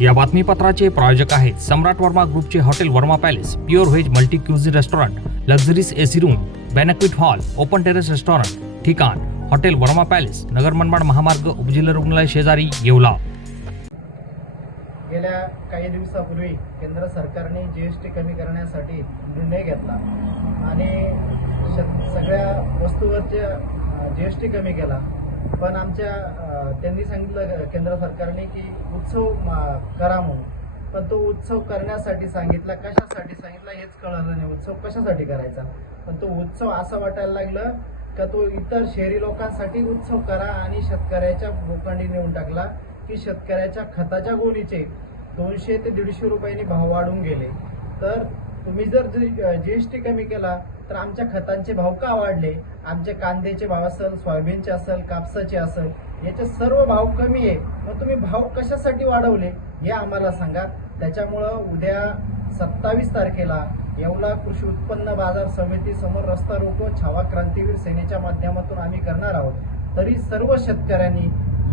या बातमीपत्राचे प्रायोजक आहेत सम्राट वर्मा ग्रुपचे hotel Varma palace pure veg multi cuisine restaurant luxuries AC room banquet hall open terrace restaurant ठिकाण hotel Varma palace Nagar Manmad महामार्ग उपजिल्हा रुग्णालय शेजारी येवला. गेल्या काही दिवसापूर्वी केंद्र सरकारने जी एस टी कमी करण्यासाठी निर्णय घेतला. आणि सगळ्या वस्तूवर जी एस टी कमी केला पण आमच्या त्यांनी सांगितलं केंद्र सरकारने की उत्सव करा म्हणून. पण तो उत्सव करण्यासाठी सांगितला कशासाठी सांगितला हेच कळलं नाही. उत्सव कशासाठी करायचा? पण तो उत्सव असं वाटायला लागलं का तो इतर शहरी लोकांसाठी उत्सव करा आणि शेतकऱ्याच्या भूखंडी नेऊन टाकला की शेतकऱ्याच्या खताच्या गोणीचे दोनशे ते दीडशे रुपयांनी भाव वाढून गेले. तर तुम्ही जर जी एस टी कमी केला तर आमच्या खतांचे भाव का वाढले? आमचे कांद्याचे भाव असेल सोयाबीनचे असेल कापसाचे असेल याचे सर्व भाव कमी आहे. मग तुम्ही भाव कशासाठी वाढवले? हे आम्हाला सांगा. त्याच्यामुळं उद्या सत्तावीस तारखेला येवला कृषी उत्पन्न बाजार समिती समोर रस्ता रोको छावा क्रांतीवीर सेनेच्या माध्यमातून आम्ही करणार आहोत. तरी सर्व शेतकऱ्यांनी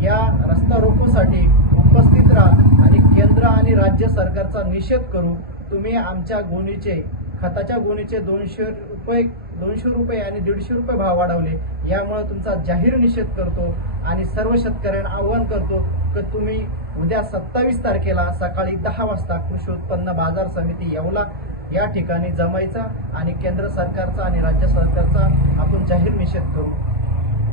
या रस्ता रोकोसाठी उपस्थित राहा आणि केंद्र आणि राज्य सरकारचा निषेध करू. तुम्ही आमच्या गोणीचे खताच्या गोणीचे दोनशे रुपये दोनशे रुपये आणि दीडशे रुपये भाव वाढवले. यामुळे तुमचा जाहीर निषेध करतो आणि सर्व शेतकऱ्यांना आव्हान करतो की तुम्ही उद्या सत्तावीस तारखेला सकाळी दहा वाजता कृषी उत्पन्न बाजार समिती येवला. या ठिकाणी जमायचा आणि केंद्र सरकारचा आणि राज्य सरकारचा आपण जाहीर निषेध करू.